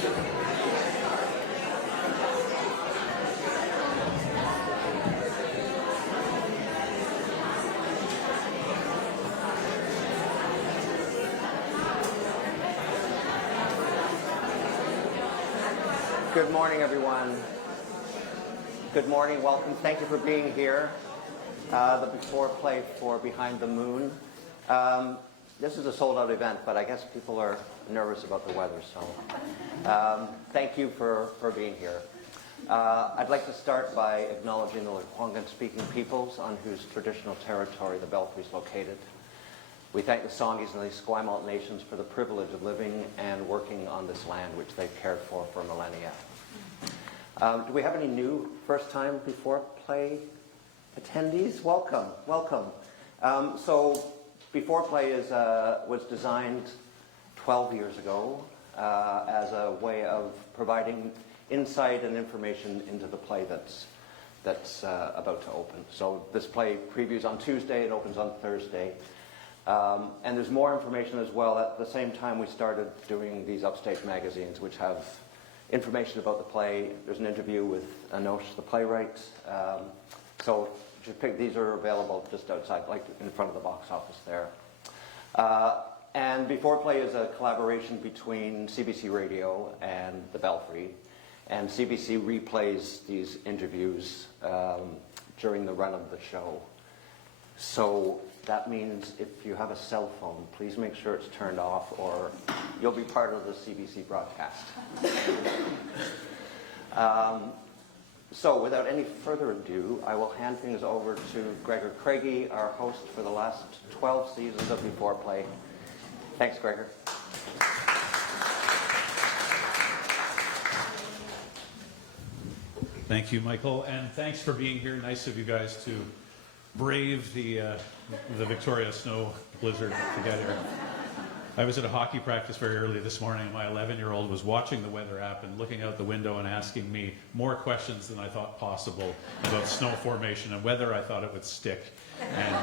Good morning, everyone. Good morning, welcome. Thank you for being here. The B4Play for Behind the Moon. This is a sold-out event, but I guess people are nervous about the weather, so thank you for being here. I'd like to start by acknowledging the Lekwungen-speaking peoples on whose traditional territory the Belfry is located. We thank the Songhees and the Esquimalt nations for the privilege of living and working on this land which they've cared for millennia. Do we have any new first-time B4Play attendees? Welcome, welcome. So B4Play was designed 12 years ago as a way of providing insight and information into the play that's about to open. So this play previews on Tuesday, it opens on Thursday. And there's more information as well. At the same time, we started doing these Upstage magazines, which have information about the play. There's an interview with Anosh, the playwright. So these are available just outside, like in front of the box office there. And B4Play is a collaboration between CBC Radio and the Belfry. And CBC replays these interviews during the run of the show. So that means if you have a cell phone, please make sure it's turned off or you'll be part of the CBC broadcast. So without any further ado, I will hand things over to Gregor Craigie, our host for the last 12 seasons of B4Play. Thanks, Gregor. Thank you, Michael, and thanks for being here. Nice of you guys to brave the Victoria snow blizzard to get here. I was at a hockey practice very early this morning, and my 11-year-old was watching the weather app and looking out the window and asking me more questions than I thought possible about snow formation and whether I thought it would stick. And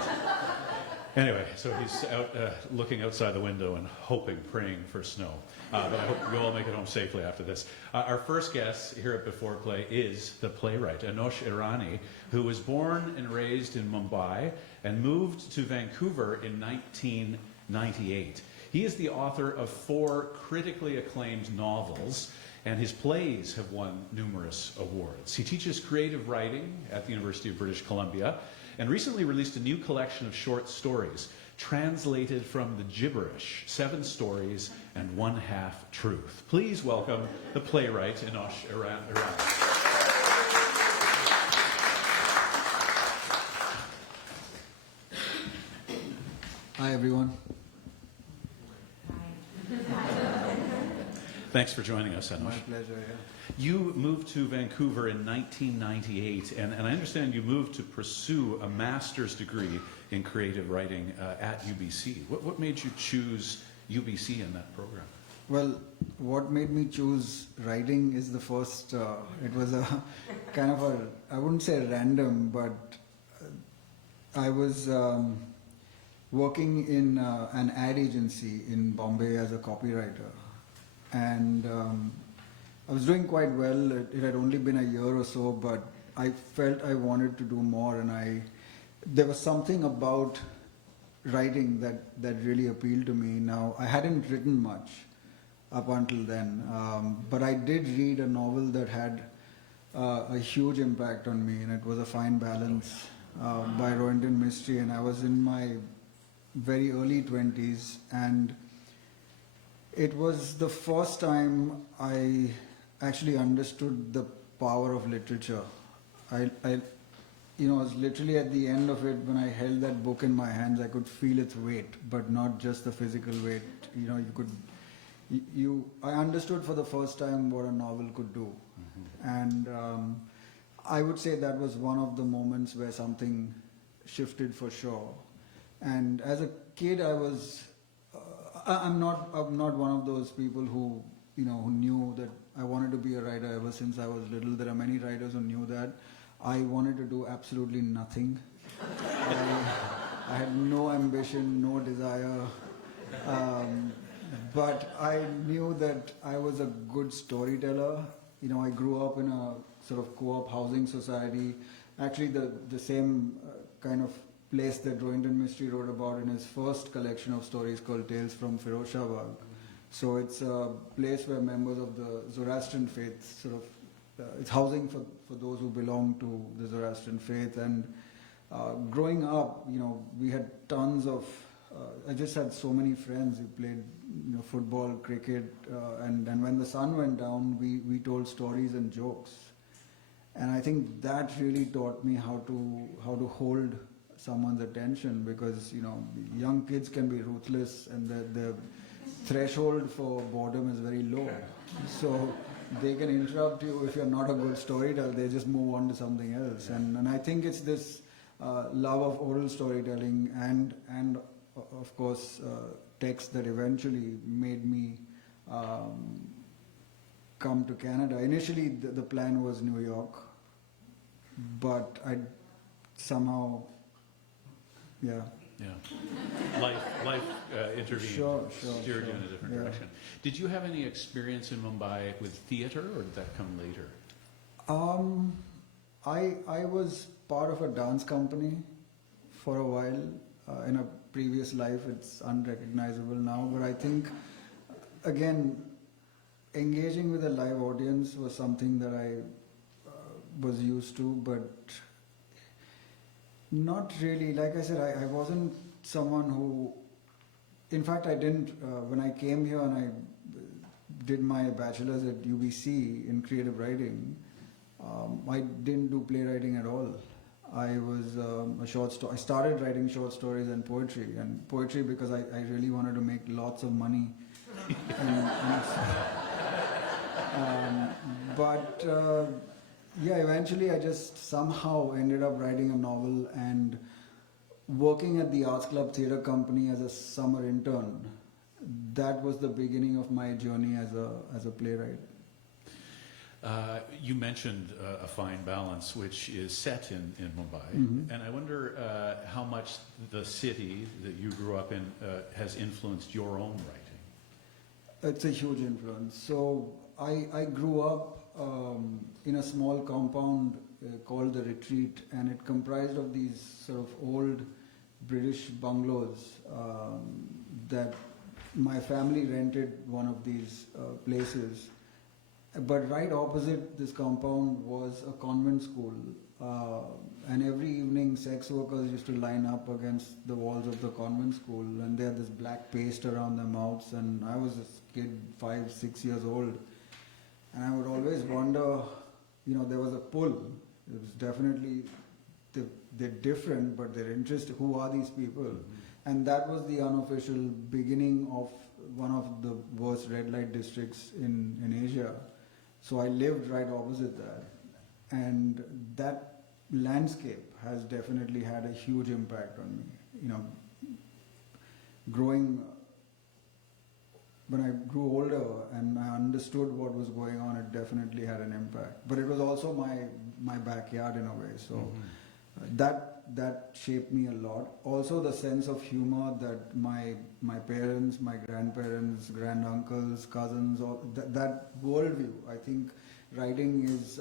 anyway, so he's out looking outside the window and hoping, praying for snow. But I hope you all make it home safely after this. Our first guest here at B4Play is the playwright, Anosh Irani, who was born and raised in Mumbai and moved to Vancouver in 1998. He is the author of 4 critically acclaimed novels, and his plays have won numerous awards. He teaches creative writing at the University of British Columbia and recently released a new collection of short stories translated from the gibberish, 7 stories and 1/2 truth. Please welcome the playwright, Anosh Irani. Hi, everyone. Thanks for joining us, Anosh. My pleasure, yeah. You moved to Vancouver in 1998, and I understand you moved to pursue a master's degree in creative writing at UBC. What made you choose UBC in that program? Well, what made me choose writing is the first, it was a kind of a, I wouldn't say random, but I was working in an ad agency in Bombay as a copywriter. And I was doing quite well. It had only been a year or so, but I felt I wanted to do more, and there was something about writing that really appealed to me. Now, I hadn't written much up until then, but I did read a novel that had a huge impact on me, and it was A Fine Balance by Rohinton Mistry, and I was in my very early 20s, and it was the first time I actually understood the power of literature. I was literally at the end of it when I held that book in my hands. I could feel its weight, but not just the physical weight. I understood for the first time what a novel could do. Mm-hmm. And I would say that was one of the moments where something shifted for sure. And as a kid, I'm not one of those people who knew that I wanted to be a writer ever since I was little. There are many writers who knew that. I wanted to do absolutely nothing. I had no ambition, no desire. but I knew that I was a good storyteller. You know, I grew up in a sort of co-op housing society, actually the same kind of place that Rohinton Mistry wrote about in his first collection of stories called Tales from Firozshabad. So it's a place where members of the Zoroastrian faith sort of, it's housing for those who belong to the Zoroastrian faith. And growing up, you know, we had tons of, I just had so many friends who played, you know, football, cricket, and when the sun went down, we told stories and jokes. And I think that really taught me how to hold someone's attention, because, you know, young kids can be ruthless and the threshold for boredom is very low. So they can interrupt you if you're not a good storyteller. They just move on to something else. And I think it's this love of oral storytelling and of course text that eventually made me come to Canada. Initially the plan was New York, but I somehow, yeah. Yeah. Life intervened, steered you in a different direction. Did you have any experience in Mumbai with theatre, or did that come later? I was part of a dance company for a while. In a previous life, it's unrecognizable now, but I think, again, engaging with a live audience was something that I was used to, but not really. Like I said, I wasn't someone who, in fact, I didn't, when I came here and I did my bachelor's at UBC in creative writing, I didn't do playwriting at all. I was I started writing short stories and poetry because I really wanted to make lots of money. But eventually I just somehow ended up writing a novel and working at the Arts Club Theatre Company as a summer intern. That was the beginning of my journey as a playwright. You mentioned A Fine Balance, which is set in Mumbai, and I wonder how much the city that you grew up in has influenced your own writing. It's a huge influence. So I grew up in a small compound called The Retreat, and it comprised of these sort of old British bungalows that my family rented one of these places. But right opposite this compound was a convent school, and every evening sex workers used to line up against the walls of the convent school, and they had this black paste around their mouths, and I was a kid, 5, 6 years old, and I would always wonder, you know, there was a pull. It was definitely, they're different, but they're interesting. Who are these people? And that was the unofficial beginning of one of the worst red light districts in Asia. So I lived right opposite that, and that landscape has definitely had a huge impact on me. You know, when I grew older and I understood what was going on, it definitely had an impact. But it was also my backyard in a way, so that shaped me a lot. Also the sense of humor that my parents, my grandparents, granduncles, cousins, all that worldview. I think writing is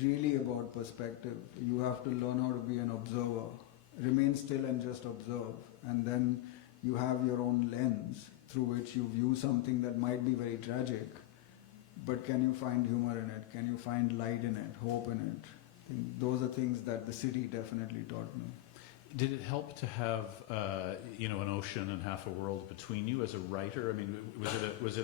really about perspective. You have to learn how to be an observer, remain still and just observe, and then you have your own lens through which you view something that might be very tragic, but can you find humor in it? Can you find light in it, hope in it? I think those are things that the city definitely taught me. Did it help to have, an ocean and half a world between you as a writer? I mean, was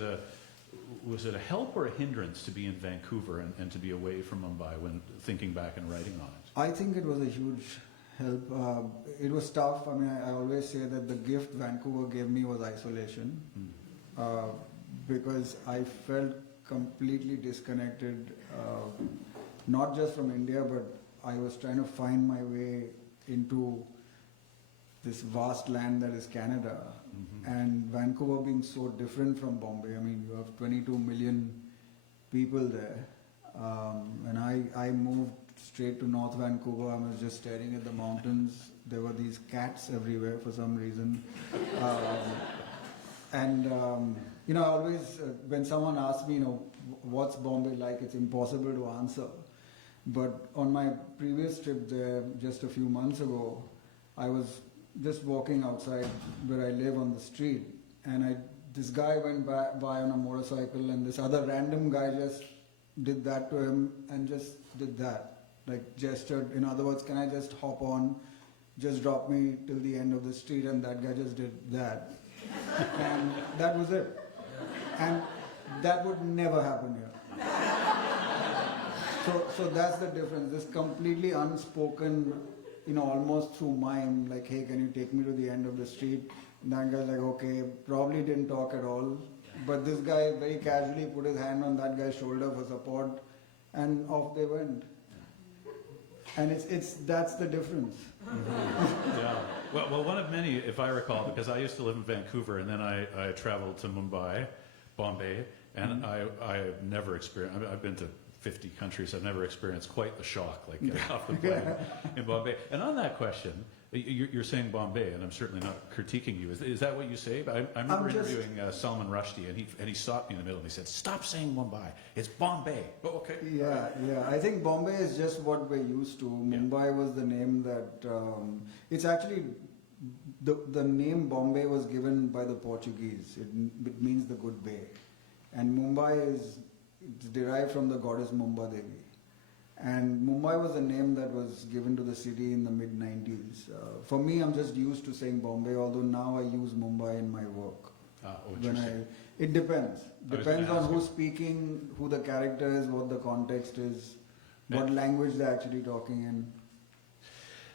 it a help or a hindrance to be in Vancouver and to be away from Mumbai when thinking back and writing on it? I think it was a huge help. It was tough. I mean, I always say that the gift Vancouver gave me was isolation, because I felt completely disconnected. Not just from India, but I was trying to find my way into this vast land that is Canada. And Vancouver being so different from Bombay. I mean, you have 22 million people there. And I moved straight to North Vancouver. I was just staring at the mountains. There were these cats everywhere for some reason. And you know, I always when someone asks me, you know, what's Bombay like, it's impossible to answer. But on my previous trip there, just a few months ago, I was just walking outside where I live on the street, and this guy went by on a motorcycle, and this other random guy just did that to him, and just did that, like gestured. In other words, can I just hop on, just drop me till the end of the street, and that guy just did that. And that was it. And that would never happen here. So that's the difference. This completely unspoken, you know, almost through mime, like, hey, can you take me to the end of the street? And that guy's like, okay, probably didn't talk at all. But this guy very casually put his hand on that guy's shoulder for support, and off they went. And that's the difference. Yeah. Well, one of many, if I recall, because I used to live in Vancouver, and then I traveled to Mumbai, Bombay, and I've never experienced. I've been to 50 countries. I've never experienced quite the shock like getting off the plane in Bombay. And on that question, you're saying Bombay, and I'm certainly not critiquing you. Is that what you say? I remember interviewing Salman Rushdie, and he stopped me in the middle and he said, "Stop saying Mumbai. It's Bombay." Oh, okay. Yeah. I think Bombay is just what we're used to. Mumbai was the name that it's actually the name Bombay was given by the Portuguese. It means the good bay, and Mumbai it's derived from the goddess Mumba Devi. And Mumbai was a name that was given to the city in the mid-90s. For me, I'm just used to saying Bombay, although now I use Mumbai in my work. It depends. Depends on who's speaking, who the character is, what the context is, what language they're actually talking in.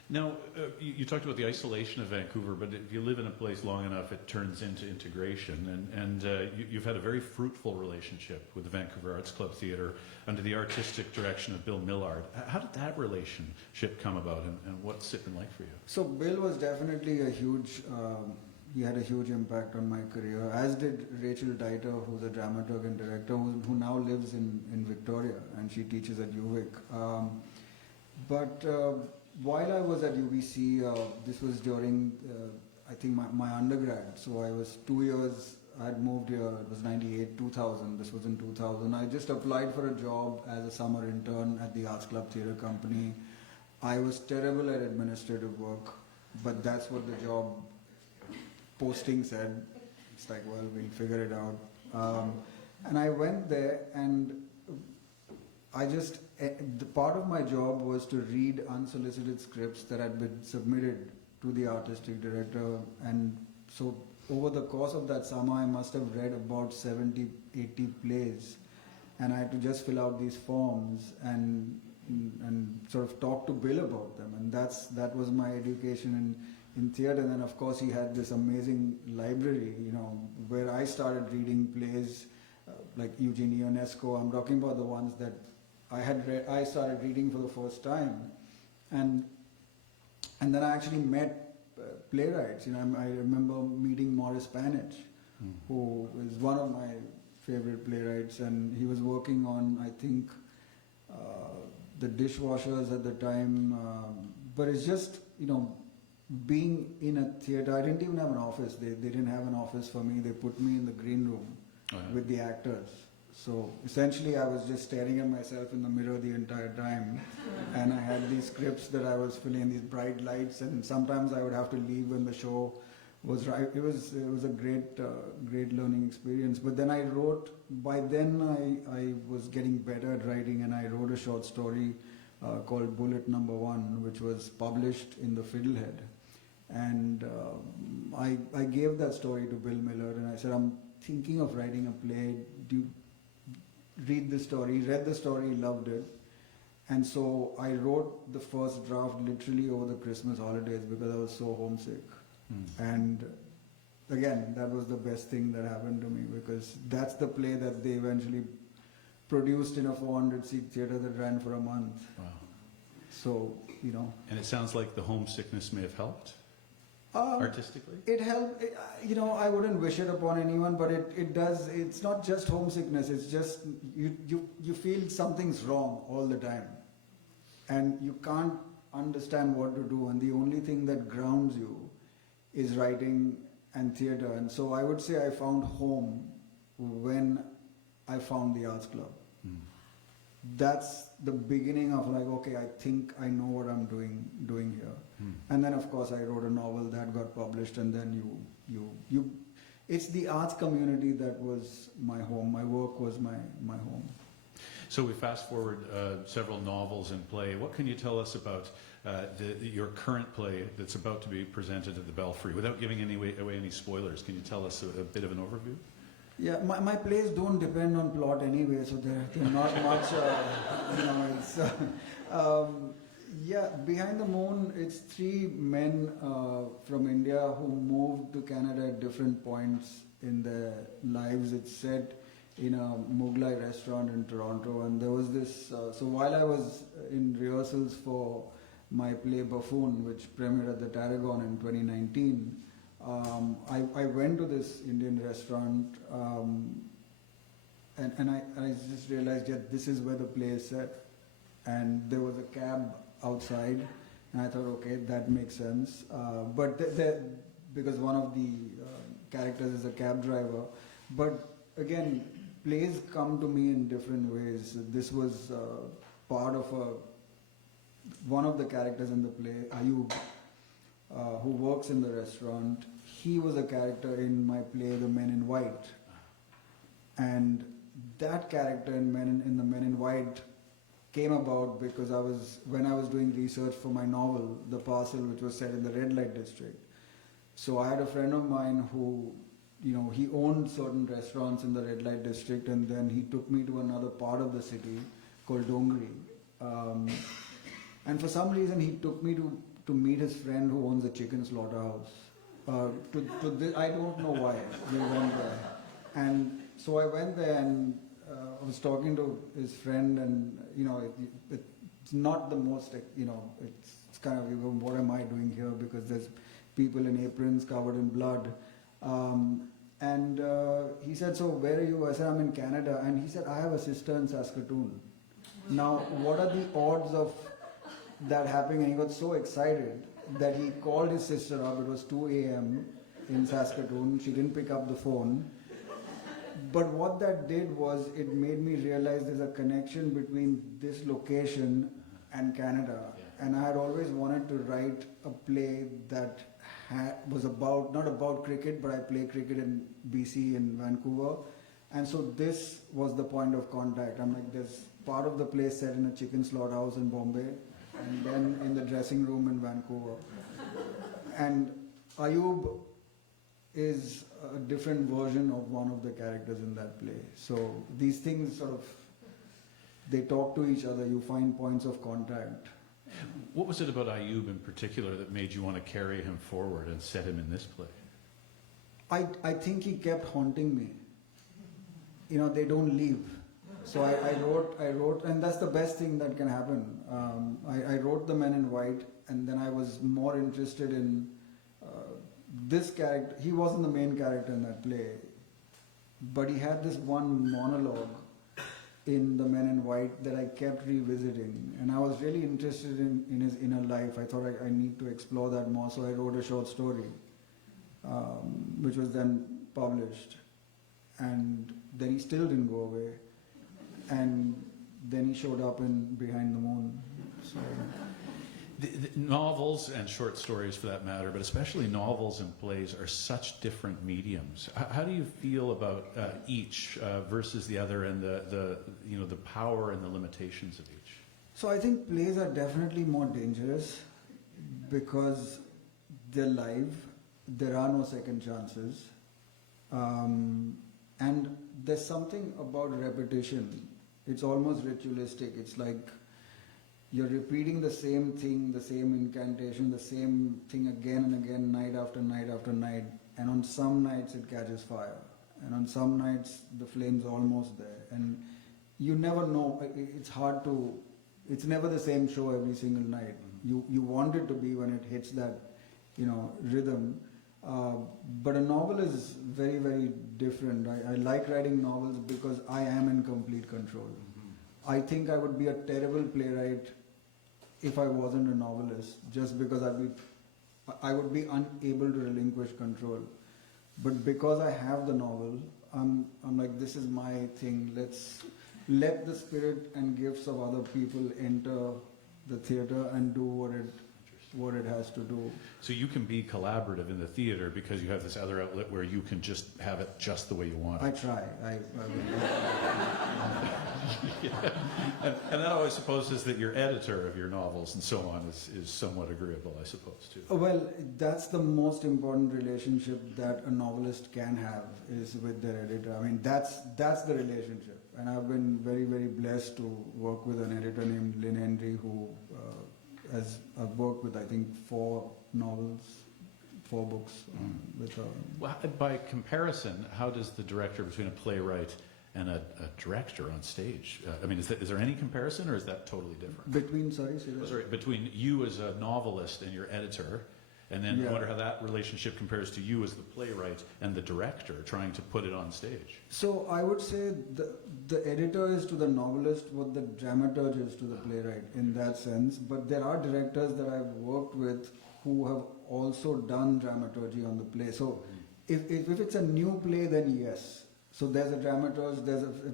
Now, you talked about the isolation of Vancouver, but if you live in a place long enough, it turns into integration. And you've had a very fruitful relationship with the Vancouver Arts Club Theatre under the artistic direction of Bill Millard. How did that relationship come about, and what's it been like for you? So Bill was definitely he had a huge impact on my career, as did Rachel Deiter, who's a dramaturg and director, who now lives in Victoria, and she teaches at UVic. While I was at UBC, this was during, I think, my undergrad. So I was 2 years, I had moved here, it was 98, 2000, this was in 2000. I just applied for a job as a summer intern at the Arts Club Theatre Company. I was terrible at administrative work, but that's what the job posting said. It's like, well, we'll figure it out. And I went there, and the part of my job was to read unsolicited scripts that had been submitted to the artistic director. And so over the course of that summer, I must have read about 70, 80 plays. And I had to just fill out these forms and sort of talk to Bill about them. And that was my education in theatre. And then, of course, he had this amazing library, you know, where I started reading plays like Eugene Ionesco. I'm talking about the ones that I started reading for the first time, and then I actually met playwrights. You know, I remember meeting Maurice Panich, who is one of my favorite playwrights, and he was working on, I think, The Dishwashers at the time. But it's just, you know, being in a theatre. I didn't even have an office. They didn't have an office for me. They put me in the green room with the actors. So essentially I was just staring at myself in the mirror the entire time, and I had these scripts that I was filling in, these bright lights, and sometimes I would have to leave when the show was right. It was a great learning experience. But then by then I was getting better at writing, and I wrote a short story called Bullet Number 1, which was published in the Fiddlehead. And I gave that story to Bill Millard, and I said, I'm thinking of writing a play. Do you read the story? Read the story, loved it. And so I wrote the first draft literally over the Christmas holidays because I was so homesick. And again, that was the best thing that happened to me, because that's the play that they eventually produced in a 400-seat theatre that ran for a month. Wow. So, you know. And it sounds like the homesickness may have helped artistically? It helped. You know, I wouldn't wish it upon anyone, but it does. It's not just homesickness. It's just you feel something's wrong all the time, and you can't understand what to do. And the only thing that grounds you is writing and theatre. And so I would say I found home when I found the arts club. That's the beginning of like, okay, I think I know what I'm doing here. And then of course I wrote a novel that got published, and then you it's the arts community that was my home. My work was my home. So we fast forward several novels and play. What can you tell us about your current play that's about to be presented at the Belfry? Without giving away any spoilers, can you tell us a bit of an overview? Yeah, my plays don't depend on plot anyway, so they're not much, it's, yeah, Behind the Moon, it's three men from India who moved to Canada at different points in their lives. It's set in a Mughlai restaurant in Toronto, and there was this, so while I was in rehearsals for my play Buffoon, which premiered at the Tarragon in 2019, I went to this Indian restaurant, and I just realized that this is where the play is set. And there was a cab outside, and I thought, okay, that makes sense. But because one of the characters is a cab driver. But again, plays come to me in different ways. This was part of one of the characters in the play, Ayub, who works in the restaurant. He was a character in my play, The Men in White. And that character in the Men in White came about because when I was doing research for my novel, The Parcel, which was set in the red light district. So I had a friend of mine who, he owned certain restaurants in the red light district, and then he took me to another part of the city called Dongri. And for some reason, he took me to meet his friend who owns a chicken slaughterhouse. I don't know why we went there. And so I went there, and I was talking to his friend, and it's not the most, it's kind of, what am I doing here? Because there's people in aprons covered in blood. And he said, so where are you? I said, I'm in Canada. And he said, I have a sister in Saskatoon. Now, what are the odds of that happening? And he got so excited that he called his sister up. It was 2 a.m. in Saskatoon. She didn't pick up the phone. But what that did was it made me realize there's a connection between this location and Canada. Yeah. And I had always wanted to write a play that was not about cricket, but I play cricket in BC, in Vancouver. And so this was the point of contact. I'm like, there's part of the play set in a chicken slaughterhouse in Bombay, and then in the dressing room in Vancouver. And Ayub is a different version of one of the characters in that play. So these things they talk to each other, you find points of contact. What was it about Ayub in particular that made you want to carry him forward and set him in this play? I think he kept haunting me. They don't leave. So I wrote, and that's the best thing that can happen. I wrote The Men in White, and then I was more interested in this character. He wasn't the main character in that play, but he had this one monologue in The Men in White that I kept revisiting, and I was really interested in his inner life. I thought I need to explore that more, so I wrote a short story, which was then published, and then he still didn't go away, and then he showed up in Behind the Moon. So. The novels and short stories, for that matter, but especially novels and plays, are such different mediums. How do you feel about each versus the other, and the power and the limitations of each? So I think plays are definitely more dangerous because they're live. There are no second chances, and there's something about repetition. It's almost ritualistic. It's like you're repeating the same thing, the same incantation, the same thing again and again, night after night after night. And on some nights it catches fire. And on some nights the flame's almost there. And you never know. It's never the same show every single night. You want it to be when it hits that, rhythm. But a novel is very, very different. I like writing novels because I am in complete control. I think I would be a terrible playwright if I wasn't a novelist, just because I would be unable to relinquish control. But because I have the novel, I'm like, this is my thing. Let's let the spirit and gifts of other people enter the theater and do what it has to do. So you can be collaborative in the theater because you have this other outlet where you can just have it just the way you want it. I try. Yeah. And that always supposes that your editor of your novels and so on is somewhat agreeable, I suppose, too. Well, that's the most important relationship that a novelist can have, is with their editor. I mean, that's the relationship. And I've been very, very blessed to work with an editor named Lynn Henry, who I've worked with, I think, 4 books with her. Well, by comparison, how does the director between a playwright and a director on stage, I mean, is there any comparison, or is that totally different? Between you as a novelist and your editor, and then I wonder how that relationship compares to you as the playwright and the director trying to put it on stage. So I would say the editor is to the novelist what the dramaturge is to the playwright in that sense. But there are directors that I've worked with who have also done dramaturgy on the play. So if it's a new play, then yes. So there's a dramaturge,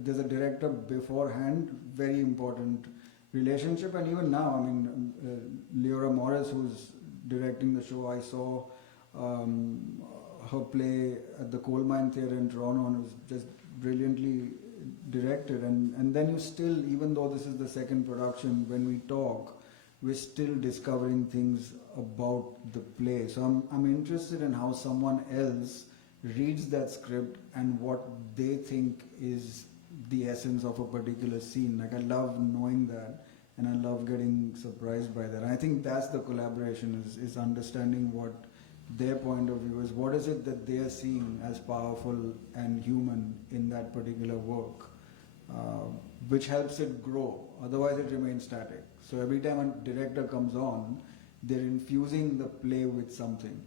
there's a director beforehand, very important relationship. And even now, I mean, Leora Morris, who's directing the show, I saw her play at the Coal Mine Theatre in Toronto, and it was just brilliantly directed. And then you still, even though this is the second production, when we talk, we're still discovering things about the play. So I'm interested in how someone else reads that script and what they think is the essence of a particular scene. Like, I love knowing that, and I love getting surprised by that. And I think that's the collaboration, is understanding what their point of view is. What is it that they are seeing as powerful and human in that particular work, which helps it grow. Otherwise it remains static. So every time a director comes on, they're infusing the play with something.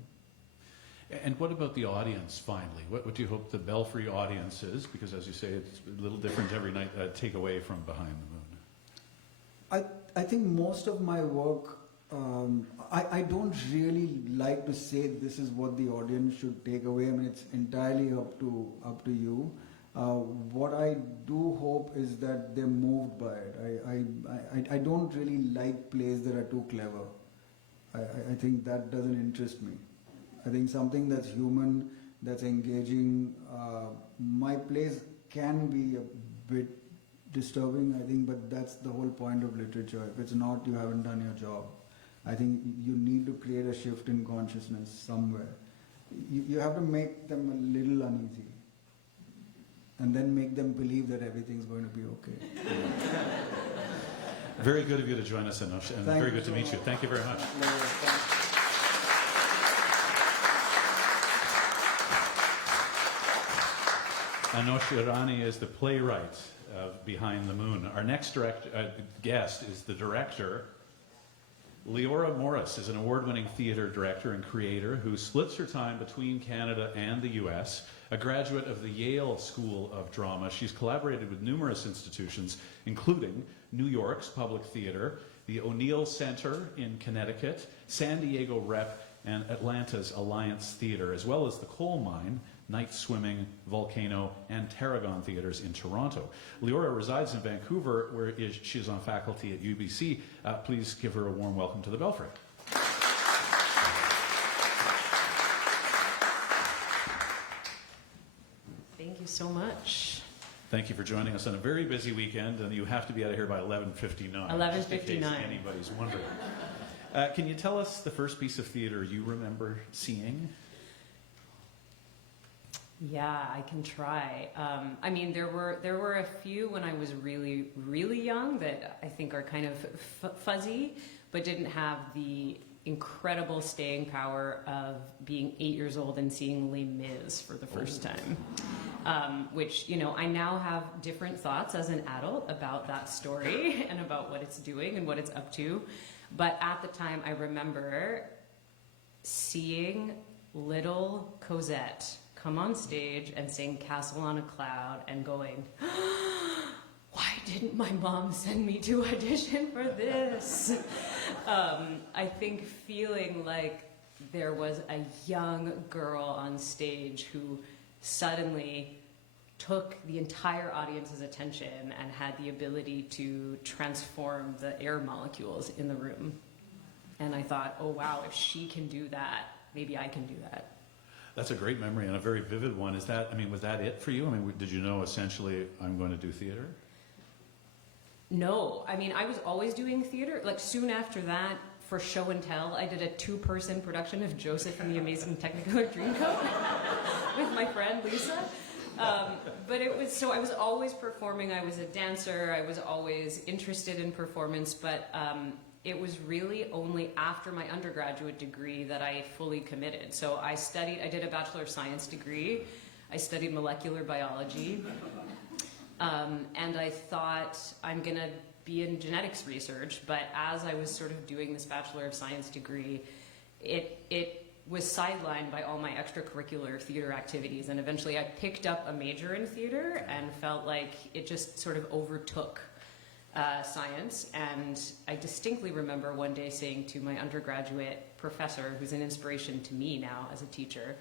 And what about the audience, finally? What do you hope the Belfry audience is? Because, as you say, it's a little different every night, take away from Behind the Moon. I think most of my work, I don't really like to say this is what the audience should take away. I mean, it's entirely up to you. What I do hope is that they're moved by it. I don't really like plays that are too clever. I think that doesn't interest me. I think something that's human, that's engaging. My plays can be a bit disturbing, I think, but that's the whole point of literature. If it's not, you haven't done your job. I think you need to create a shift in consciousness somewhere. You have to make them a little uneasy, and then make them believe that everything's going to be okay. Very good of you to join us, Anosh, and very good to meet you. Thank you very much. Anosh Irani is the playwright of Behind the Moon. Our next guest is the director. Leora Morris is an award-winning theatre director and creator who splits her time between Canada and the US. A graduate of the Yale School of Drama, she's collaborated with numerous institutions, including New York's Public Theatre, the O'Neill Center in Connecticut, San Diego Rep, and Atlanta's Alliance Theatre, as well as the Coal Mine, Night Swimming, Volcano, and Tarragon Theatres in Toronto. Leora resides in Vancouver, where she is on faculty at UBC. Please give her a warm welcome to the Belfry. Thank you so much. Thank you for joining us on a very busy weekend, and you have to be out of here by 11:59. 11:59. Just in case anybody's wondering. Can you tell us the first piece of theatre you remember seeing? Yeah, I can try. I mean, there were a few when I was really, really young that I think are kind of fuzzy, but didn't have the incredible staying power of being 8 years old and seeing Les Mis for the first time. Which, you know, I now have different thoughts as an adult about that story and about what it's doing and what it's up to. But at the time, I remember seeing little Cosette come on stage and sing Castle on a Cloud and going, why didn't my mom send me to audition for this? I think feeling like there was a young girl on stage who suddenly took the entire audience's attention and had the ability to transform the air molecules in the room. And I thought, oh wow, if she can do that, maybe I can do that. That's a great memory and a very vivid one. Was that it for you? I mean, did you know essentially I'm going to do theater? No, I mean, I was always doing theater. Like soon after that, for show and tell, I did a 2-person production of Joseph and the Amazing Technicolor Dreamcoat with my friend Lisa. But it was, so I was always performing. I was a dancer. I was always interested in performance, but it was really only after my undergraduate degree that I fully committed. So I did a Bachelor of Science degree. I studied molecular biology. And I thought I'm going to be in genetics research, but as I was sort of doing this Bachelor of Science degree, it was sidelined by all my extracurricular theater activities, and eventually I picked up a major in theater and felt like it just sort of overtook science. And I distinctly remember one day saying to my undergraduate professor, who's an inspiration to me now as a teacher,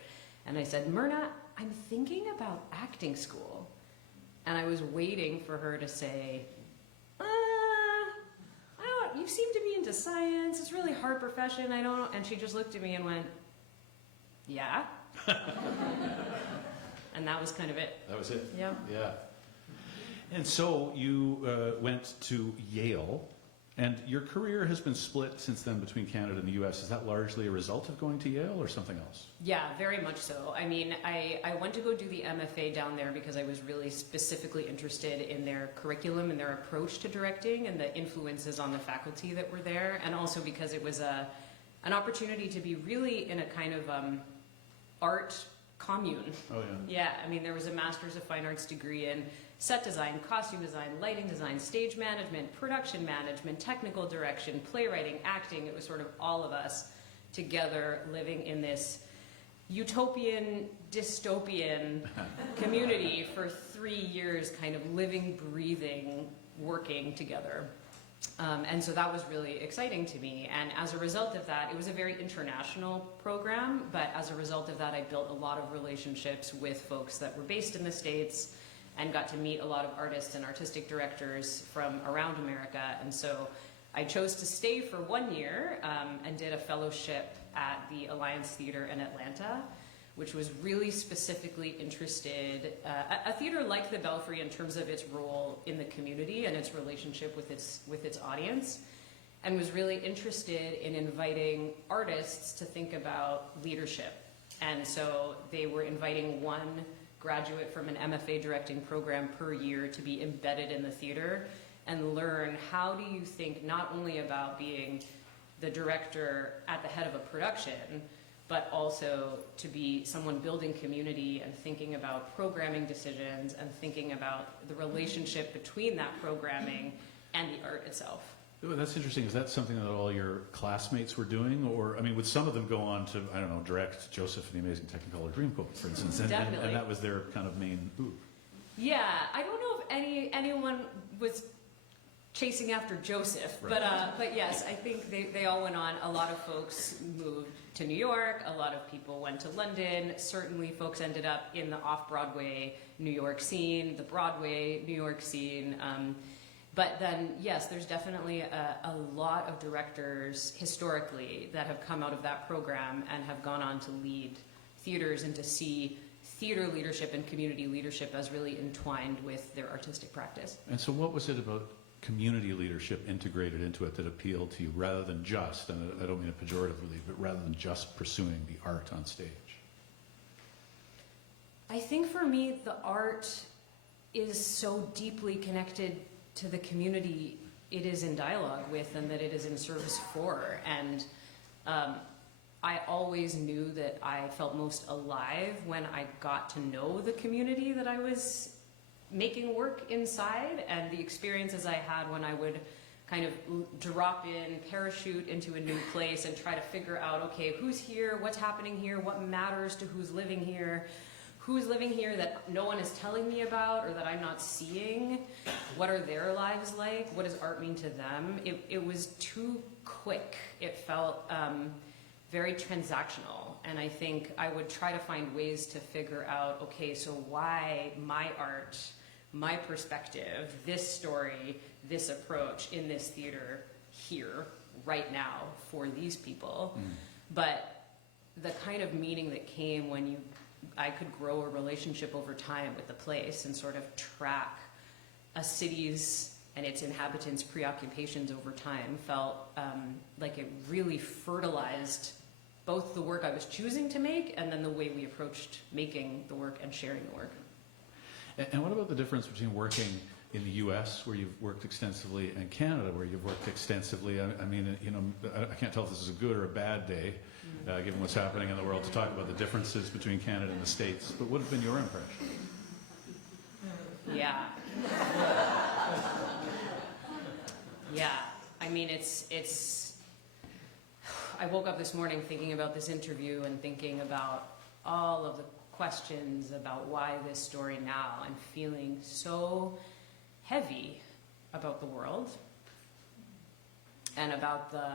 and I said, Myrna, I'm thinking about acting school. And I was waiting for her to say, you seem to be into science, it's a really hard profession, I don't know. And she just looked at me and went, yeah. And that was kind of it. That was it? Yeah. Yeah. And so you went to Yale, and your career has been split since then between Canada and the US. Is that largely a result of going to Yale or something else? Yeah, very much so. I mean, I went to go do the MFA down there because I was really specifically interested in their curriculum and their approach to directing and the influences on the faculty that were there, and also because it was an opportunity to be really in a kind of art commune. Oh, yeah. Yeah, I mean, there was a Master's of Fine Arts degree in set design, costume design, lighting design, stage management, production management, technical direction, playwriting, acting. It was sort of all of us together living in this utopian, dystopian community for 3 years, kind of living, breathing, working together. And so that was really exciting to me. And as a result of that, it was a very international program, but as a result of that, I built a lot of relationships with folks that were based in the States and got to meet a lot of artists and artistic directors from around America. And so I chose to stay for 1 year and did a fellowship at the Alliance Theater in Atlanta, which was really specifically interested, a theater like the Belfry in terms of its role in the community and its relationship with its audience, and was really interested in inviting artists to think about leadership. And so they were inviting one graduate from an MFA directing program per year to be embedded in the theater and learn how do you think not only about being the director at the head of a production, but also to be someone building community and thinking about programming decisions and thinking about the relationship between that programming and the art itself. Oh, that's interesting. Is that something that all your classmates were doing? Or, I mean, would some of them go on to, I don't know, direct Joseph and the Amazing Technicolor Dreamcoat, for instance? Definitely. And that was their kind of main move. Yeah, I don't know if anyone was chasing after Joseph, Right. but yes, I think they all went on. A lot of folks moved to New York. A lot of people went to London. Certainly, folks ended up in the off-Broadway New York scene, the Broadway New York scene. But then, yes, there's definitely a lot of directors historically that have come out of that program and have gone on to lead theaters and to see theater leadership and community leadership as really entwined with their artistic practice. And so what was it about community leadership integrated into it that appealed to you rather than just, and I don't mean it pejoratively, but rather than just pursuing the art on stage? I think for me, the art is so deeply connected to the community it is in dialogue with and that it is in service for. And I always knew that I felt most alive when I got to know the community that I was making work inside, and the experiences I had when I would kind of drop in, parachute into a new place and try to figure out, okay, who's here, what's happening here, what matters to who's living here that no one is telling me about or that I'm not seeing, what are their lives like, what does art mean to them? It was too quick. It felt very transactional. And I think I would try to find ways to figure out, okay, so why my art, my perspective, this story, this approach in this theater here, right now, for these people. But the kind of meaning that came when I could grow a relationship over time with the place and sort of track a city's and its inhabitants' preoccupations over time felt like it really fertilized both the work I was choosing to make and then the way we approached making the work and sharing the work. And what about the difference between working in the U.S., where you've worked extensively, and Canada, where you've worked extensively? I mean, you know, I can't tell if this is a good or a bad day, given what's happening in the world, to talk about the differences between Canada and the States. But what have been your impression? Yeah. Yeah. I mean, it's. I woke up this morning thinking about this interview and thinking about all of the questions about why this story now, and feeling so heavy about the world and about the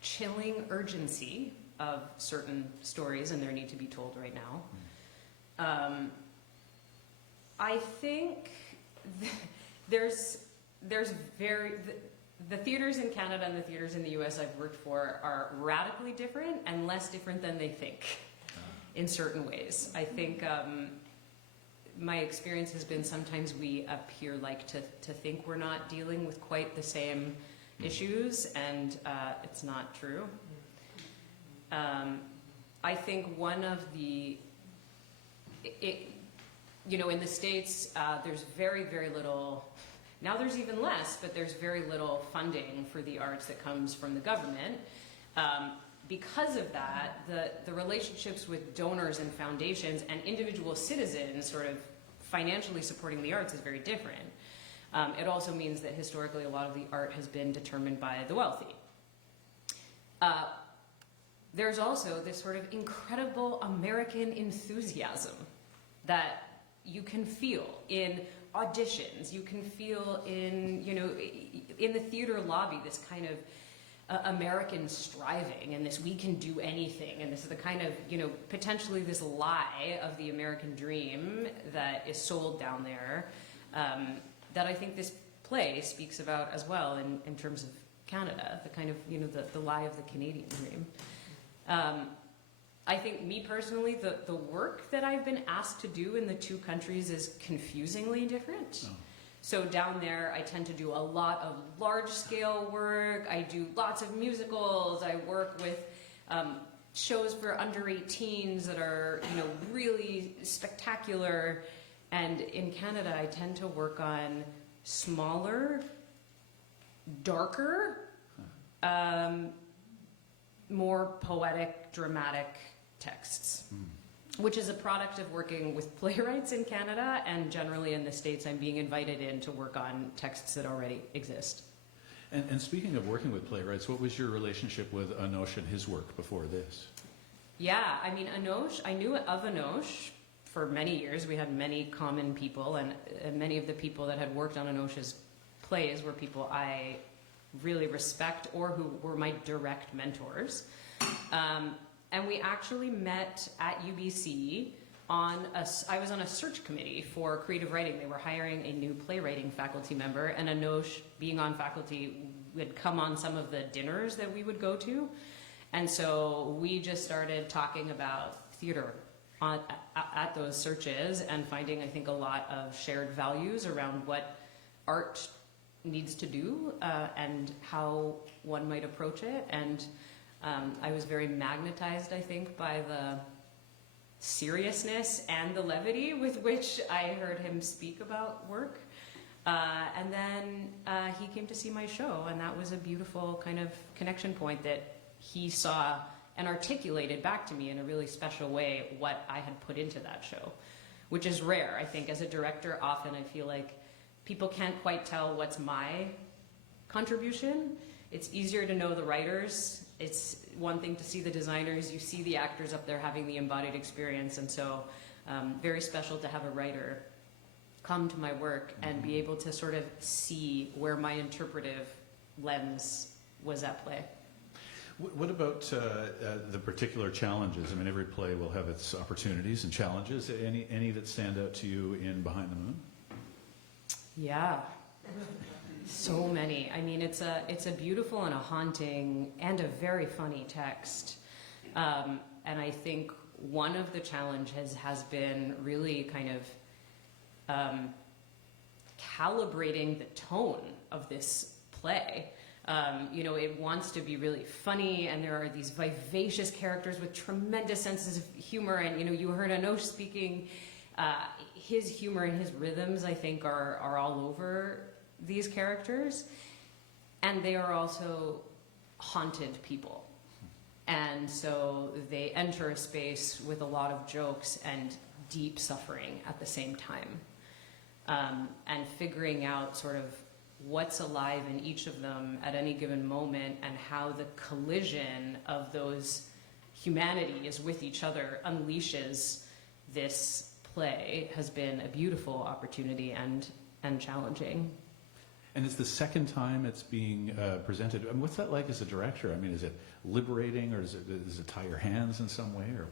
chilling urgency of certain stories and their need to be told right now. I think there's the theaters in Canada and the theaters in the US I've worked for are radically different and less different than they think in certain ways. I think my experience has been sometimes we appear like to think we're not dealing with quite the same issues, and it's not true. I think one of the, you know, in the States, there's very, very little, now there's even less, but there's very little funding for the arts that comes from the government. Because of that, the relationships with donors and foundations and individual citizens sort of financially supporting the arts is very different. It also means that historically a lot of the art has been determined by the wealthy. There's also this sort of incredible American enthusiasm that you can feel in auditions, you can feel in, you know, in the theater lobby, this kind of American striving and this we can do anything, and this is the kind of, you know, potentially this lie of the American dream that is sold down there, that I think this play speaks about as well in terms of Canada, the kind of, you know, the lie of the Canadian dream. I think, me personally, the work that I've been asked to do in the two countries is confusingly different. Oh. So down there, I tend to do a lot of large-scale work. I do lots of musicals. I work with shows for under 18s that are, you know, really spectacular. And in Canada, I tend to work on smaller, darker, more poetic, dramatic texts. Which is a product of working with playwrights in Canada, and generally in the States I'm being invited in to work on texts that already exist. And speaking of working with playwrights, what was your relationship with Anosh and his work before this? Yeah, I mean, Anosh, I knew of Anosh for many years. We had many common people, and many of the people that had worked on Anosh's plays were people I really respect or who were my direct mentors. And we actually met at UBC I was on a search committee for creative writing. They were hiring a new playwriting faculty member, and Anosh, being on faculty, would come on some of the dinners that we would go to. And so we just started talking about theater at those searches and finding, I think, a lot of shared values around what art needs to do and how one might approach it. And I was very magnetized, I think, by the seriousness and the levity with which I heard him speak about work. And then he came to see my show, and that was a beautiful kind of connection point that he saw and articulated back to me in a really special way what I had put into that show, which is rare. I think as a director, often I feel like people can't quite tell what's my contribution. It's easier to know the writers. It's one thing to see the designers. You see the actors up there having the embodied experience. And so very special to have a writer come to my work and be able to sort of see where my interpretive lens was at play. What about the particular challenges? I mean, every play will have its opportunities and challenges. Any that stand out to you in Behind the Moon? Yeah, so many. I mean, it's a beautiful and a haunting and a very funny text. And I think one of the challenges has been really kind of calibrating the tone of this play. It wants to be really funny, and there are these vivacious characters with tremendous senses of humor. And, you heard Anosh speaking. His humor and his rhythms, I think, are all over these characters. And they are also haunted people. And so they enter a space with a lot of jokes and deep suffering at the same time. And figuring out sort of what's alive in each of them at any given moment, and how the collision of those humanities with each other unleashes this play has been a beautiful opportunity and challenging. And it's the second time it's being presented. I mean, what's that like as a director? I mean, is it liberating, or does it tie your hands in some way? Or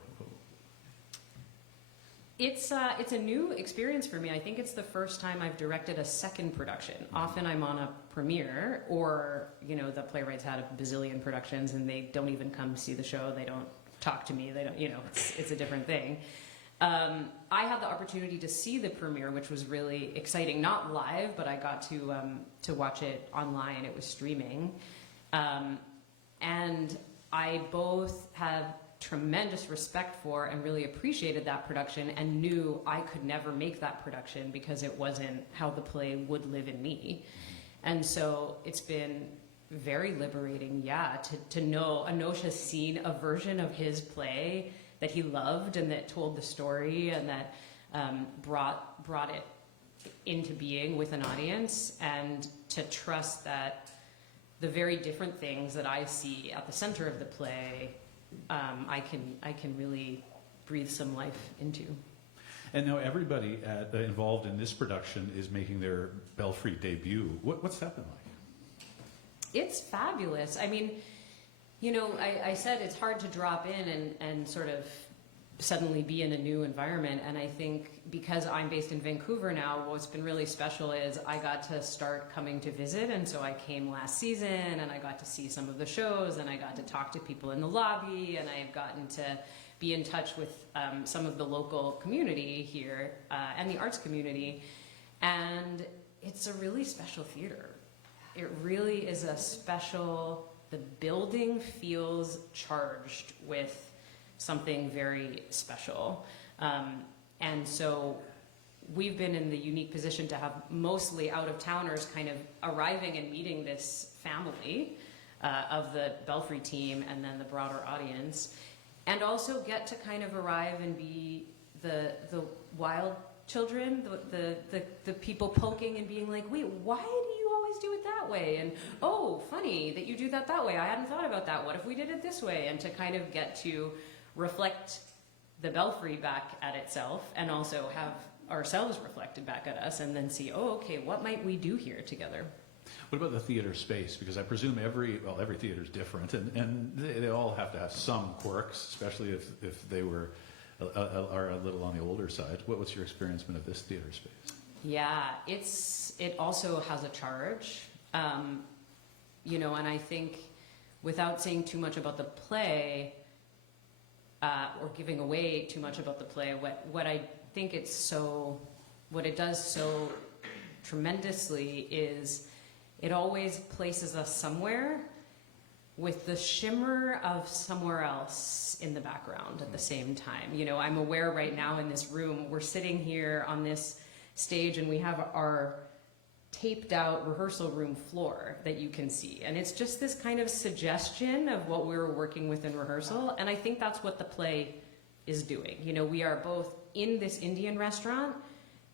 It's a new experience for me. I think it's the first time I've directed a second production. Often I'm on a premiere, or, the Playwright's had a bazillion productions and they don't even come see the show. They don't talk to me. They don't, it's a different thing. I had the opportunity to see the premiere, which was really exciting. Not live, but I got to watch it online. It was streaming. And I both have tremendous respect for and really appreciated that production, and knew I could never make that production because it wasn't how the play would live in me. And so it's been very liberating, to know Anosh has seen a version of his play that he loved and that told the story and that brought it into being with an audience, and to trust that the very different things that I see at the center of the play, I can really breathe some life into. And now everybody involved in this production is making their Belfry debut. What's that been like? It's fabulous. I mean, I said it's hard to drop in and sort of suddenly be in a new environment. And I think because I'm based in Vancouver now, what's been really special is I got to start coming to visit. And so I came last season and I got to see some of the shows, and I got to talk to people in the lobby, and I've gotten to be in touch with some of the local community here and the arts community. And it's a really special theater. It really is the building feels charged with something very special. And so we've been in the unique position to have mostly out-of-towners kind of arriving and meeting this family of the Belfry team and then the broader audience, and also get to kind of arrive and be the wild children, the people poking and being like, wait, why do you always do it that way? And, oh, funny that you do that way. I hadn't thought about that. What if we did it this way? And to kind of get to reflect the Belfry back at itself, and also have ourselves reflected back at us, and then see, oh, okay, what might we do here together? What about the theater space? Because I presume every theater is different, and they all have to have some quirks, especially if they are a little on the older side. What's your experience been of this theater space? Yeah, it also has a charge, and I think, without saying too much about the play, or giving away too much about the play, what I think what it does so tremendously is it always places us somewhere with the shimmer of somewhere else in the background at the same time. I'm aware right now in this room, we're sitting here on this stage and we have our taped out rehearsal room floor that you can see. And it's just this kind of suggestion of what we were working with in rehearsal. And I think that's what the play is doing. We are both in this Indian restaurant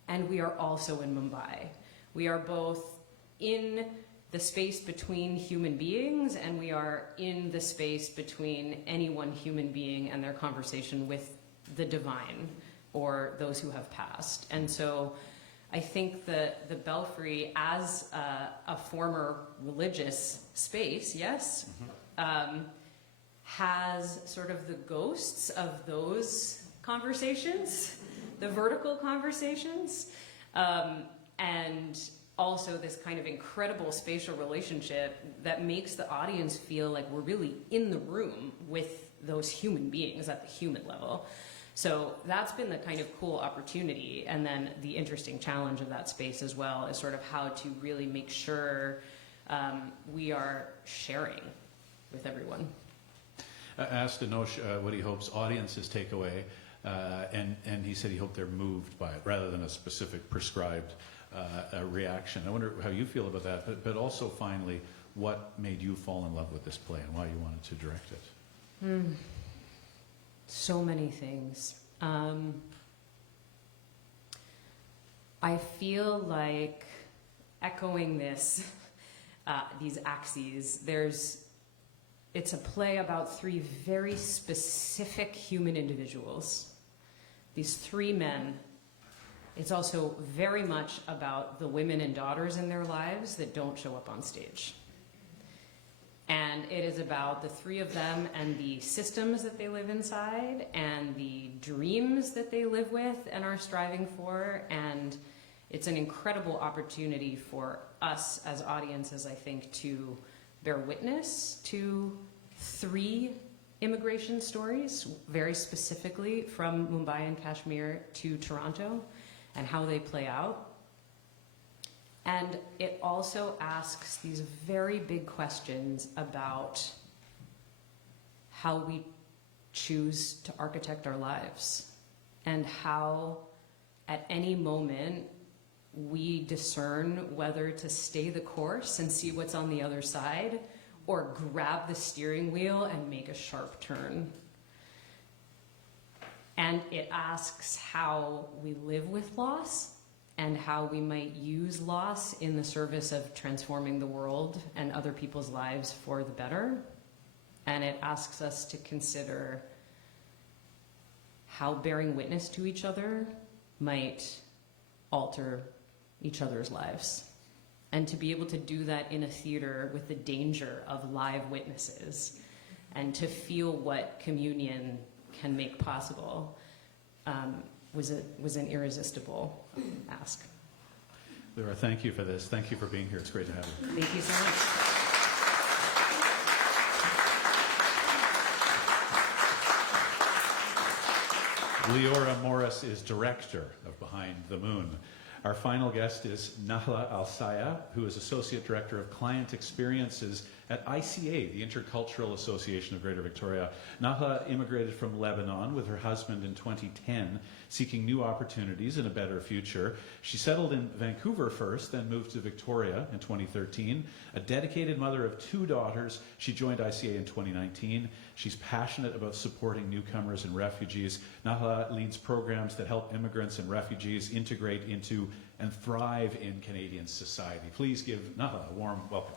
and we are also in Mumbai. We are both in the space between human beings, and we are in the space between any one human being and their conversation with the divine or those who have passed. And so I think the Belfry, as a former religious space, yes, has sort of the ghosts of those conversations, the vertical conversations, and also this kind of incredible spatial relationship that makes the audience feel like we're really in the room with those human beings at the human level. So that's been the kind of cool opportunity. And then the interesting challenge of that space as well is sort of how to really make sure we are sharing with everyone. I asked Anosh what he hopes audiences take away, and he said he hoped they're moved by it rather than a specific prescribed reaction. I wonder how you feel about that, but also finally, what made you fall in love with this play and why you wanted to direct it? So many things. I feel like echoing this, these axes, it's a play about three very specific human individuals. These three men. It's also very much about the women and daughters in their lives that don't show up on stage. And it is about the three of them and the systems that they live inside and the dreams that they live with and are striving for. And it's an incredible opportunity for us as audiences, I think, to bear witness to three immigration stories, very specifically from Mumbai and Kashmir to Toronto, and how they play out. And it also asks these very big questions about how we choose to architect our lives and how at any moment we discern whether to stay the course and see what's on the other side or grab the steering wheel and make a sharp turn. And it asks how we live with loss and how we might use loss in the service of transforming the world and other people's lives for the better. And it asks us to consider how bearing witness to each other might alter each other's lives. And to be able to do that in a theater with the danger of live witnesses and to feel what communion can make possible was an irresistible ask. Leora, thank you for this. Thank you for being here. It's great to have you. Thank you so much. Leora Morris is director of Behind the Moon. Our final guest is Nahla Al-Saya, who is Associate Director of Client Experiences at ICA, the Intercultural Association of Greater Victoria. Nahla immigrated from Lebanon with her husband in 2010, seeking new opportunities and a better future. She settled in Vancouver first, then moved to Victoria in 2013. A dedicated mother of 2 daughters, she joined ICA in 2019. She's passionate about supporting newcomers and refugees. Nahla leads programs that help immigrants and refugees integrate into and thrive in Canadian society. Please give Nahla a warm welcome.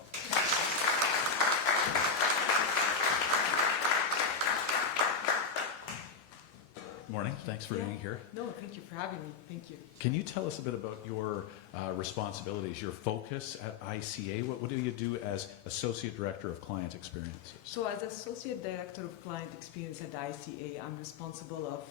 Morning. Thanks for being here. No, thank you for having me. Thank you. Can you tell us a bit about your responsibilities, your focus at ICA? What do you do as Associate Director of Client Experiences? So as Associate Director of Client Experience at ICA, I'm responsible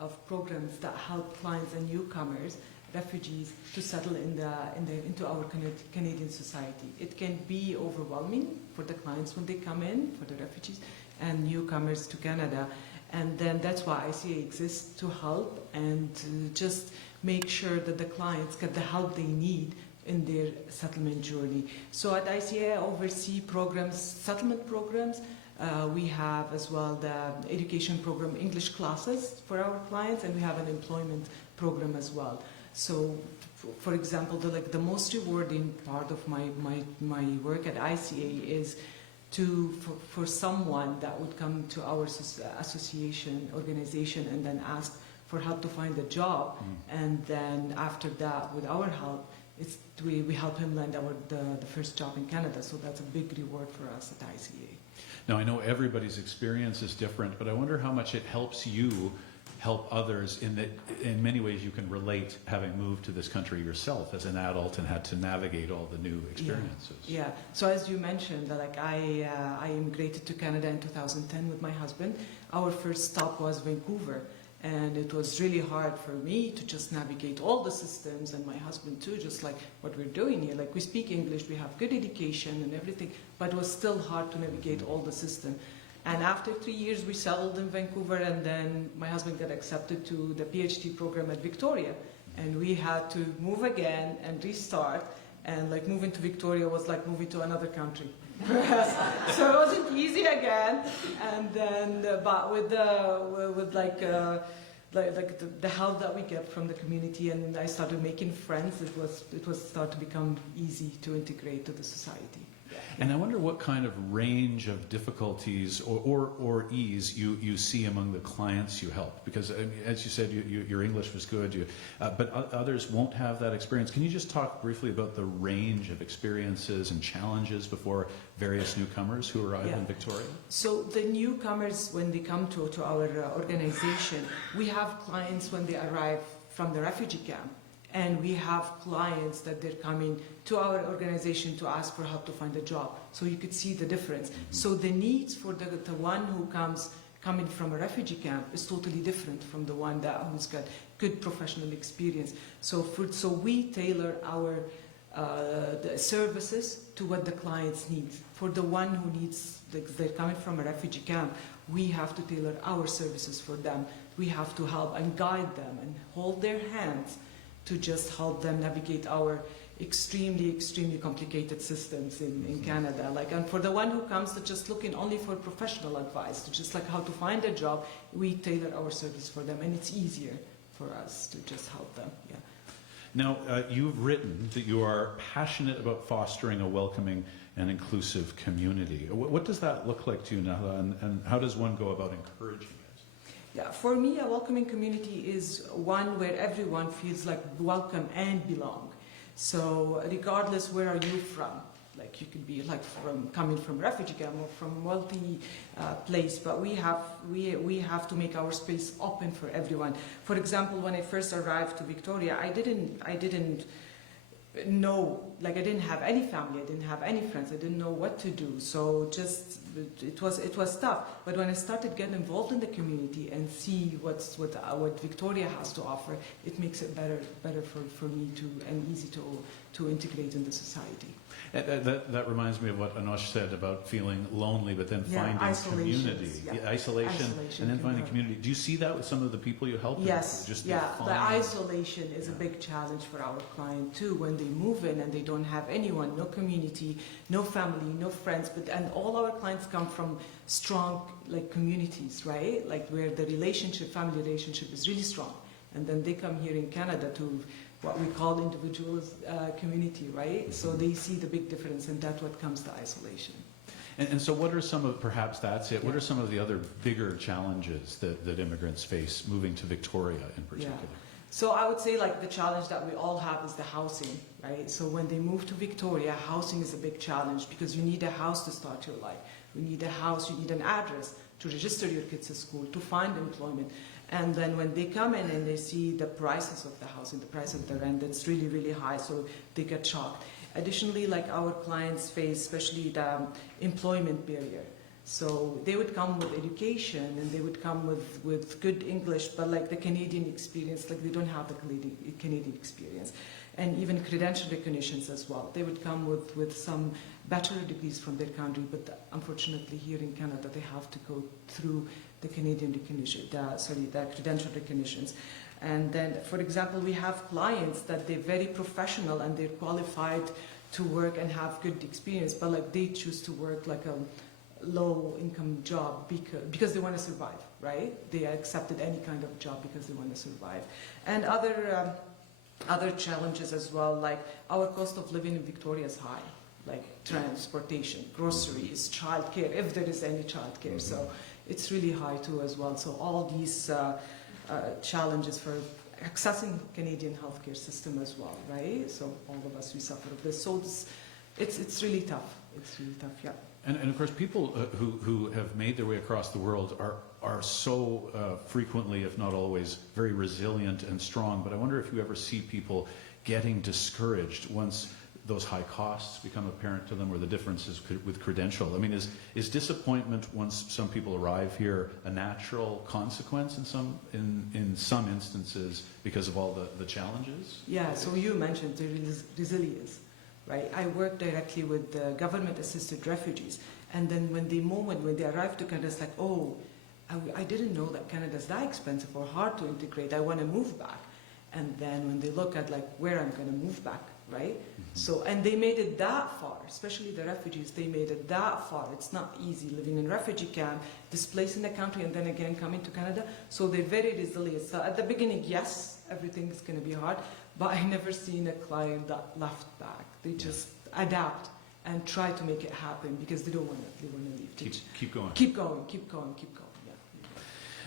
of programs that help clients and newcomers, refugees, to settle into our Canadian society. It can be overwhelming for the clients when they come in, for the refugees and newcomers to Canada. And then that's why ICA exists, to help and to just make sure that the clients get the help they need in their settlement journey. So at ICA, I oversee programs, settlement programs. We have as well the education program, English classes for our clients, and we have an employment program as well. So, for example, the most rewarding part of my work at ICA is for someone that would come to our association, organization, and then ask for help to find a job, and then after that, with our help, we help him land the first job in Canada. So that's a big reward for us at ICA. Now, I know everybody's experience is different, but I wonder how much it helps you help others in that in many ways you can relate having moved to this country yourself as an adult and had to navigate all the new experiences. Yeah. So as you mentioned, like I immigrated to Canada in 2010 with my husband. Our first stop was Vancouver. And it was really hard for me to just navigate all the systems, and my husband too, just like what we're doing here. Like we speak English, we have good education and everything, but it was still hard to navigate all the system. And after 3 years, we settled in Vancouver, and then my husband got accepted to the PhD program at Victoria. And we had to move again and restart. And like moving to Victoria was like moving to another country. So it wasn't easy again. And then, but with the help that we get from the community, and I started making friends, it was start to become easy to integrate to the society. And I wonder what kind of range of difficulties or ease you see among the clients you help. Because as you said, your English was good, but others won't have that experience. Can you just talk briefly about the range of experiences and challenges before various newcomers who arrive in Victoria? So the newcomers, when they come to our organization, we have clients when they arrive from the refugee camp. And we have clients that they're coming to our organization to ask for help to find a job. So you could see the difference. So the needs for the one who coming from a refugee camp is totally different from the one who's got good professional experience. So we tailor our the services to what the clients need. For the one who needs, they're coming from a refugee camp, we have to tailor our services for them. We have to help and guide them and hold their hands to just help them navigate our extremely, extremely complicated systems in Canada. And for the one who comes to just looking only for professional advice, to just like how to find a job, we tailor our service for them, and it's easier for us to just help them. Yeah. Now, you've written that you are passionate about fostering a welcoming and inclusive community. What does that look like to you now, and how does one go about encouraging it? Yeah, for me, a welcoming community is one where everyone feels like welcome and belong. So regardless where are you from, like you could be like coming from refugee camp or from wealthy place, but we have to make our space open for everyone. For example, when I first arrived to Victoria, I didn't know, like I didn't have any family, I didn't have any friends, I didn't know what to do. So just it was tough. But when I started getting involved in the community and see what Victoria has to offer, it makes it better for me and easy to integrate in the society. That reminds me of what Anosh said about feeling lonely, but then finding community, isolation, and then finding community. Do you see that with some of the people you help? Yes, the isolation is a big challenge for our client too. When they move in and they don't have anyone, no community, no family, no friends, and all our clients come from strong communities, right? Like where the family relationship is really strong, and then they come here in Canada to what we call individuals community, right? So they see the big difference, and that's what comes to isolation. And so what are some of, perhaps that's it, what are some of the other bigger challenges that immigrants face moving to Victoria in particular? Yeah. So I would say the challenge that we all have is the housing, right? So when they move to Victoria, housing is a big challenge because you need a house to start your life. You need a house, you need an address to register your kids at school, to find employment. And then when they come in and they see the prices of the housing, the price of the rent, it's really, really high, so they get shocked. Additionally, our clients face, especially the employment barrier. So they would come with education and they would come with good English, but the Canadian experience, they don't have the Canadian experience. And even credential recognitions as well. They would come with some bachelor degrees from their country, but unfortunately here in Canada they have to go through the Canadian recognition, the credential recognitions. And then, for example, we have clients that they're very professional and they're qualified to work and have good experience, but they choose to work a low-income job because they want to survive, right? They accepted any kind of job because they want to survive. And other challenges as well, our cost of living in Victoria is high, transportation, groceries, childcare, if there is any childcare. So it's really high too as well. So all these challenges for accessing Canadian healthcare system as well, right? So all of us, we suffer of this. So it's really tough. It's really tough, yeah. And of course, people who have made their way across the world are are so frequently, if not always, very resilient and strong. But I wonder if you ever see people getting discouraged once those high costs become apparent to them, or the differences with credential. I mean, is disappointment once some people arrive here a natural consequence in some instances because of all the challenges? Yeah, so you mentioned the resilience, right? I work directly with the government-assisted refugees, and then when they arrive to Canada, it's like, oh, I didn't know that Canada's that expensive or hard to integrate. I want to move back. And then when they look at like where I'm going to move back, right? So, and they made it that far, especially the refugees, they made it that far. It's not easy living in refugee camp, displaced in the country, and then again coming to Canada. So they're very resilient. So at the beginning, yes, everything is going to be hard, but I never seen a client that left back. They just adapt and try to make it happen because they don't want to leave. Keep going. Keep going, keep going, keep going.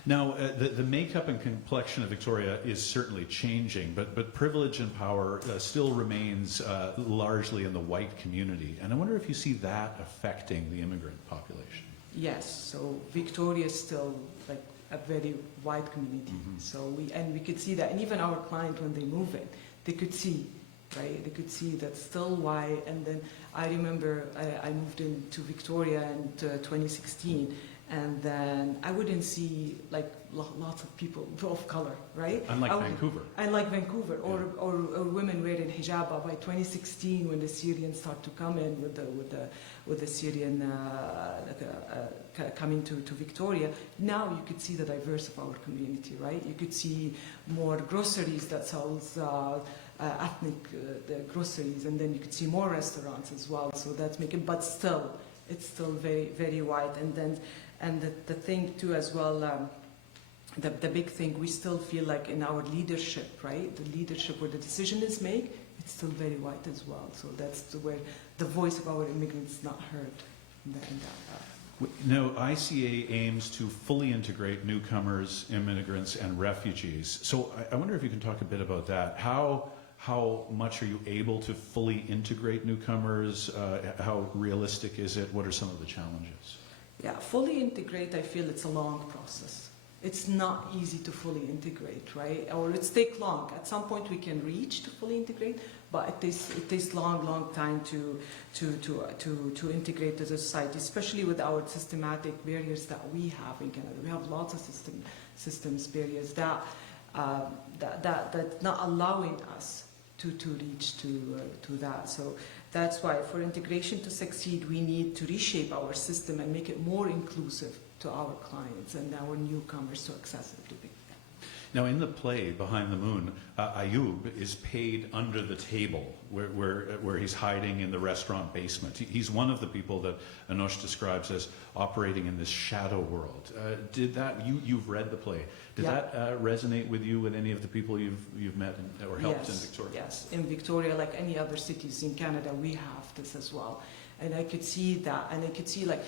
Now, the makeup and complexion of Victoria is certainly changing, but privilege and power still remains largely in the white community. And I wonder if you see that affecting the immigrant population. Yes, so Victoria is still like a very white community. So we could see that, and even our client when they move in, they could see, right? They could see that still white. And then I remember I moved into Victoria in 2016. And then I wouldn't see like lots of people of color, right? Unlike Vancouver. Unlike Vancouver, or women wearing hijab. By 2016, when the Syrians start to come in with the Syrian coming to Victoria, now you could see the diverse of our community, right? You could see more groceries that sells ethnic groceries, and then you could see more restaurants as well. So that's making, but still, it's still very, very white. And the thing too as well, the big thing, we still feel like in our leadership, right? The leadership where the decision is made, it's still very white as well. So that's where the voice of our immigrants is not heard. Now, ICA aims to fully integrate newcomers, immigrants, and refugees. So I wonder if you can talk a bit about that. How much are you able to fully integrate newcomers? How realistic is it? What are some of the challenges? Yeah, fully integrate, I feel it's a long process. It's not easy to fully integrate, right? Or it's take long. At some point we can reach to fully integrate, but it takes long time to integrate as a society, especially with our systematic barriers that we have in Canada. We have lots of systems barriers that not allowing us to reach to that. So that's why for integration to succeed, we need to reshape our system and make it more inclusive to our clients and our newcomers to access it to be. Now, in the play Behind the Moon, Ayub is paid under the table, where he's hiding in the restaurant basement. He's one of the people that Anosh describes as operating in this shadow world. Did that? You've read the play. Did that resonate with you, with any of the people you've met or helped in Victoria? Yes, in Victoria, like any other cities in Canada, we have this as well. And I could see that, and I could see like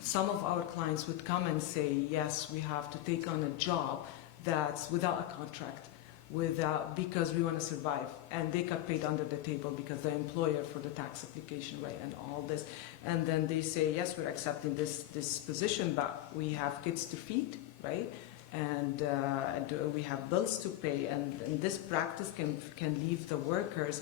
some of our clients would come and say, yes, we have to take on a job that's without a contract, because we want to survive, and they got paid under the table because the employer for the tax application, right, and all this, and then they say, yes, we're accepting this position, but we have kids to feed, right, and we have bills to pay, and this practice can leave the workers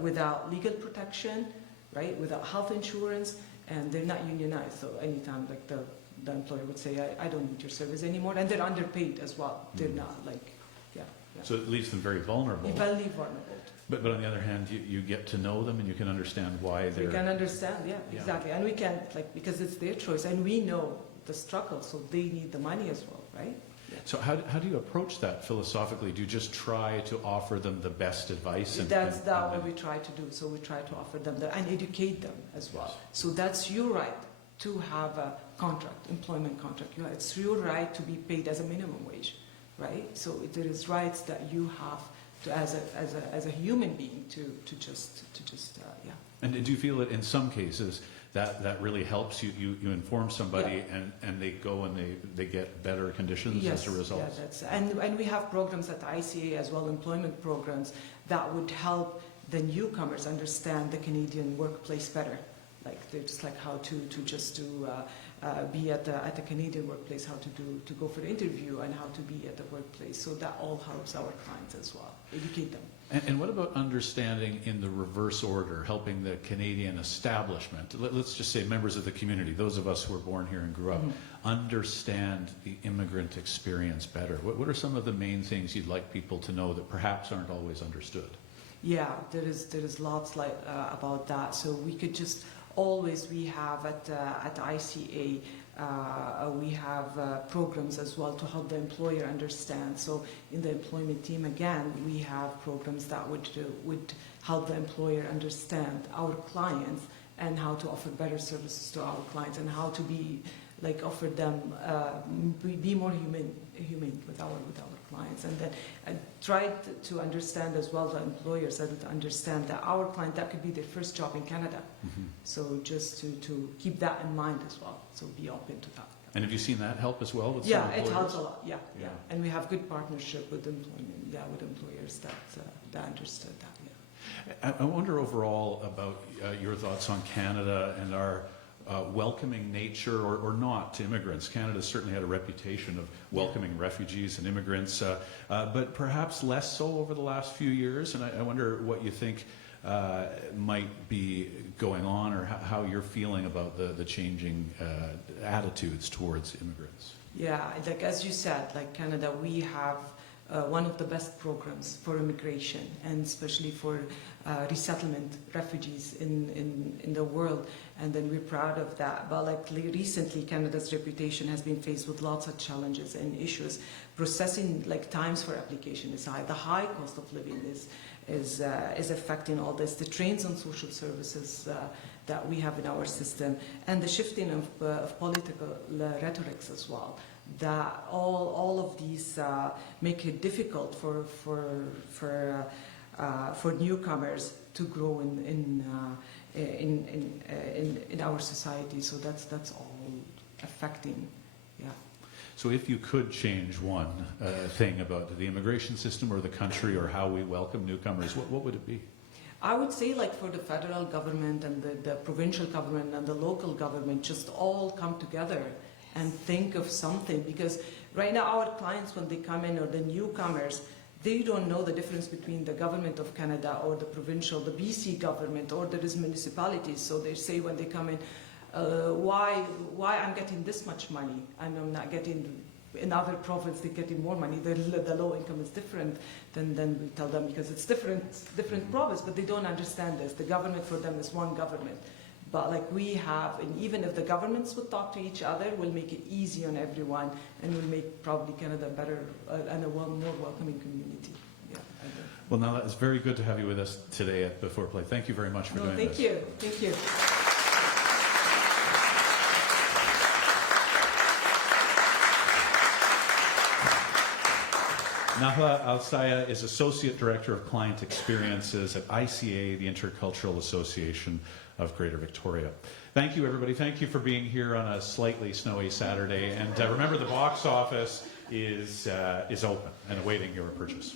without legal protection, right, without health insurance, and they're not unionized. So anytime like the employer would say, I don't need your service anymore, and they're underpaid as well. They're not like, yeah. So it leaves them very vulnerable. Very vulnerable. But on the other hand, you get to know them and you can understand why they're... We can understand, yeah, exactly. And we can, like, because it's their choice, and we know the struggle, so they need the money as well, right? Yeah. So how do you approach that philosophically? Do you just try to offer them the best advice? That's what we try to do. So we try to offer them and educate them as well. So that's your right to have a contract, employment contract. It's your right to be paid as a minimum wage, right? So there is rights that you have to, as a human being, to just. And do you feel that in some cases that really helps you inform somebody and they go and they get better conditions as a result? Yes, and we have programs at the ICA as well, employment programs that would help the newcomers understand the Canadian workplace better. Like they're just like how to just do be at a Canadian workplace, how to go for the interview, and how to be at the workplace. So that all helps our clients as well, educate them. And what about understanding in the reverse order, helping the Canadian establishment, let's just say members of the community, those of us who were born here and grew up, understand the immigrant experience better? What are some of the main things you'd like people to know that perhaps aren't always understood? Yeah, there is lots about that. So we could just we have at ICA, we have programs as well to help the employer understand. So in the employment team, again, we have programs that would help the employer understand our clients and how to offer better services to our clients and how to offer them be more humane with our clients, and then try to understand as well the employers that to understand that our client, that could be their first job in Canada. So just to keep that in mind as well. So be open to that. And have you seen that help as well with some Yeah, employers? it helps a lot. Yeah. And we have good partnership with employment. Yeah, with employers that understood that. Yeah. I wonder overall about your thoughts on Canada and our welcoming nature or not to immigrants. Canada certainly had a reputation of welcoming refugees and immigrants, but perhaps less so over the last few years. And I wonder what you think might be going on, or how you're feeling about the changing attitudes towards immigrants. Yeah, like as you said, like Canada, we have one of the best programs for immigration, and especially for resettlement refugees in the world, and then we're proud of that. But recently, Canada's reputation has been faced with lots of challenges and issues. Processing times for application is high. The high cost of living is affecting all this. The trains on social services that we have in our system, and the shifting of political rhetorics as well. That all of these make it difficult for newcomers to grow in our society. So that's all affecting. Yeah. So if you could change one thing about the immigration system or the country or how we welcome newcomers, what would it be? I would say for the federal government and the provincial government and the local government, just all come together and think of something, because right now our clients, when they come in, or the newcomers, they don't know the difference between the government of Canada or the provincial, the BC government, or there is municipalities. So they say when they come in, why I'm getting this much money and I'm not getting, in other provinces they're getting more money. The low income is different. Then we tell them, because it's different province, but they don't understand this. The government for them is one government. But we have, and even if the governments would talk to each other, we'll make it easy on everyone, and we'll make probably Canada better and a more welcoming community. Yeah. Well, now it's very good to have you with us today at B4Play. Thank you very much for doing this. Thank you. Thank you. Nahla Alsaya is Associate Director of Client Experiences at ICA, the Intercultural Association of Greater Victoria. Thank you, everybody. Thank you for being here on a slightly snowy Saturday. And remember, the box office is open and awaiting your purchase.